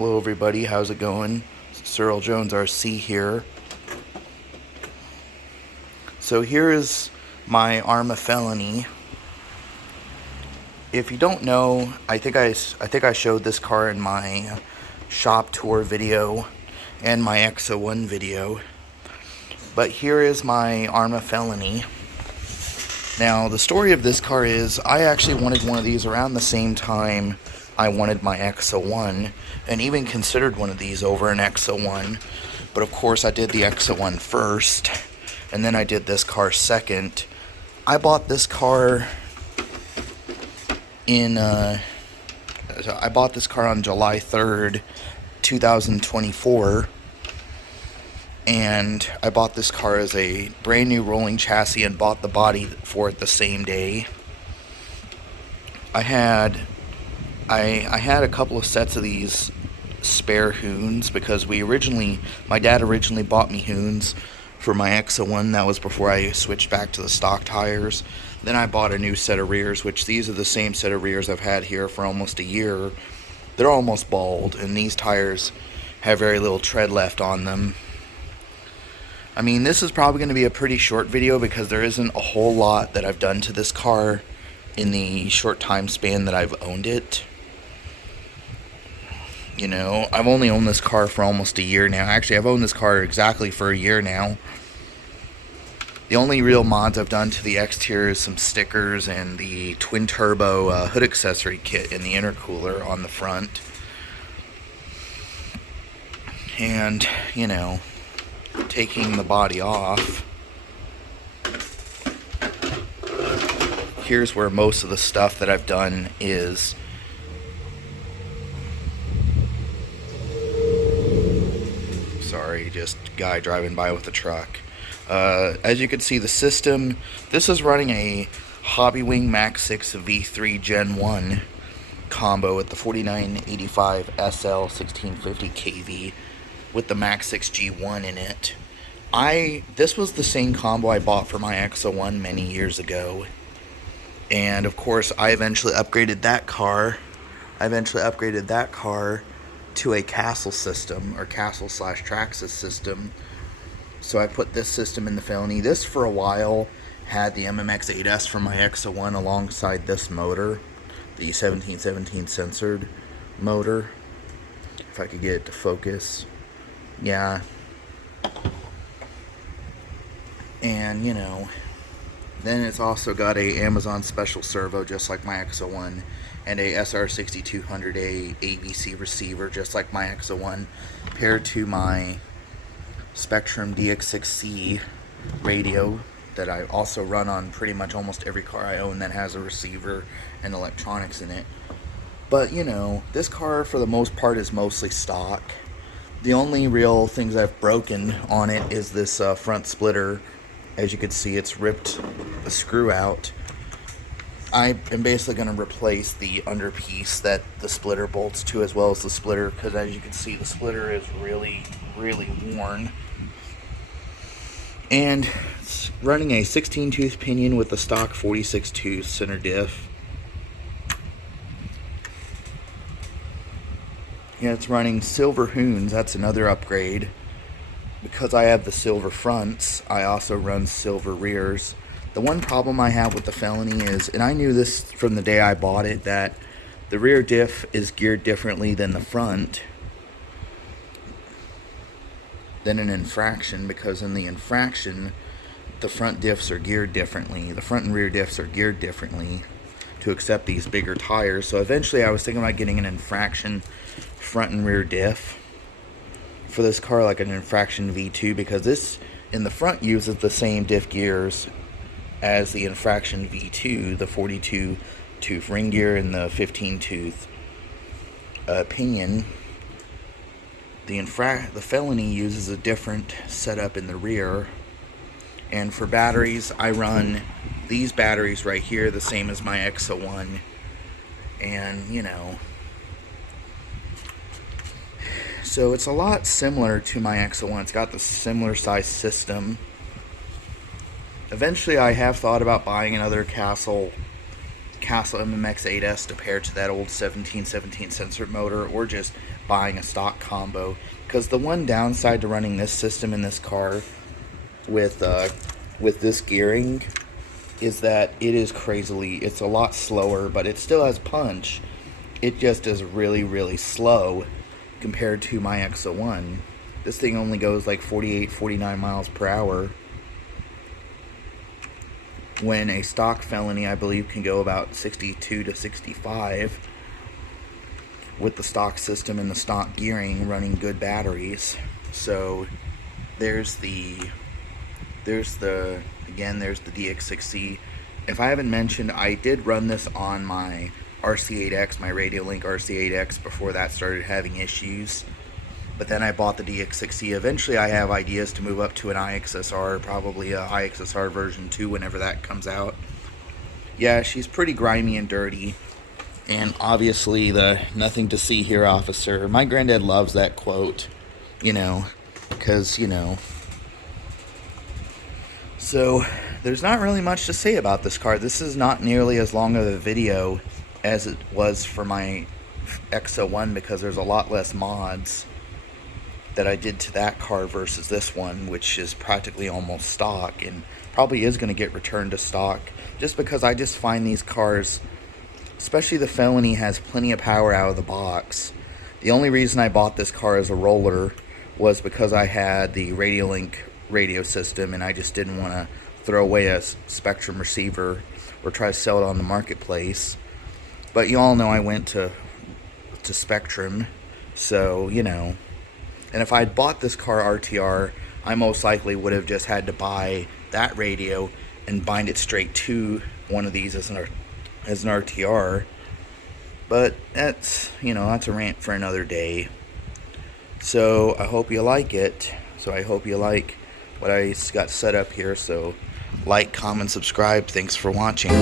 Hello everybody, how's it going? Cyril Jones RC here. So here is my Arrma Felony. If you don't know, I think I showed this car in my shop tour video and my XO1 video. But here is my Arrma Felony. Now the story of this car is I actually wanted one of these around the same time I wanted my XO1, and even considered one of these over an XO1, but of course I did the XO1 first, and then I did this car second. I bought this car on July 3rd, 2024, and I bought this car as a brand new rolling chassis and bought the body for it the same day. I had a couple of sets of these spare Hoons because my dad originally bought me Hoons for my XO1. That was before I switched back to the stock tires. Then I bought a new set of rears, which these are the same set of rears I've had here for almost a year. They're almost bald, and these tires have very little tread left on them. I mean, this is probably going to be a pretty short video because there isn't a whole lot that I've done to this car in the short time span that I've owned it. You know, I've only owned this car for almost a year now. Actually, I've owned this car exactly for a year now. The only real mods I've done to the exterior is some stickers and the twin turbo hood accessory kit in the intercooler on the front. And, you know, taking the body off, here's where most of the stuff that I've done is. Sorry, just guy driving by with a truck. As you can see, the system, this is running a Hobbywing Max 6 V3 Gen 1 combo with the 4985 SL 1650 kV with the Max 6 G1 in it. This was the same combo I bought for my XO1 many years ago. And of course, I eventually upgraded that car. To a Castle system, or Castle/Traxxas system. So I put this system in the Felony. This for a while had the MMX8S from my XO1 alongside this motor, the 1717 censored motor. If I could get it to focus. Yeah. And, you know, then it's also got a Amazon special servo just like my XO1, and a SR6200A AVC receiver just like my XO1, paired to my Spektrum DX6C radio that I also run on pretty much almost every car I own that has a receiver and electronics in it. But, you know, this car for the most part is mostly stock. The only real things I've broken on it is this front splitter. As you can see, it's ripped a screw out. I am basically going to replace the underpiece that the splitter bolts to, as well as the splitter, because as you can see, the splitter is really, really worn. And it's running a 16-tooth pinion with the stock 46-tooth center diff. Yeah, it's running silver Hoons. That's another upgrade. Because I have the silver fronts, I also run silver rears. The one problem I have with the Felony is, and I knew this from the day I bought it, that the rear diff is geared differently than the front, than an infraction, because in the infraction, the front diffs are geared differently. The front and rear diffs are geared differently to accept these bigger tires. So eventually I was thinking about getting an infraction front and rear diff for this car, like an infraction V2, because this in the front uses the same diff gears as the infraction V2, the 42-tooth ring gear and the 15-tooth pinion. The Felony uses a different setup in the rear. And for batteries, I run these batteries right here, the same as my XO1. And, you know, so it's a lot similar to my XO1. It's got the similar size system. Eventually I have thought about buying another Castle Castle MMX8S to pair to that old 1717 sensor motor, or just buying a stock combo. Because the one downside to running this system in this car with this gearing is that it is it's a lot slower, but it still has punch. It just is really, really slow compared to my X01. This thing only goes like 48, 49 miles per hour, when a stock Felony, I believe, can go about 62 to 65 with the stock system and the stock gearing running good batteries. So there's the DX6C. If I haven't mentioned, I did run this on my RC8X, my Radiolink RC8X, before that started having issues. But then I bought the DX6C. Eventually I have ideas to move up to an IXSR, probably a IXSR version 2 whenever that comes out. Yeah, she's pretty grimy and dirty. And obviously the "nothing to see here, officer." My granddad loves that quote, you know, because, you know. So there's not really much to say about this car. This is not nearly as long of a video as it was for my X01, because there's a lot less mods that I did to that car versus this one, which is practically almost stock and probably is going to get returned to stock, just because I just find these cars, especially the Felony, has plenty of power out of the box. The only reason I bought this car as a roller was because I had the Radiolink radio system and I just didn't want to throw away a Spektrum receiver or try to sell it on the marketplace. But you all know I went to Spektrum, so, you know. And if I had bought this car RTR, I most likely would have just had to buy that radio and bind it straight to one of these as an RTR. But that's, you know, that's a rant for another day. So I hope you like it. So I hope you like what I got set up here. So like, comment, subscribe. Thanks for watching.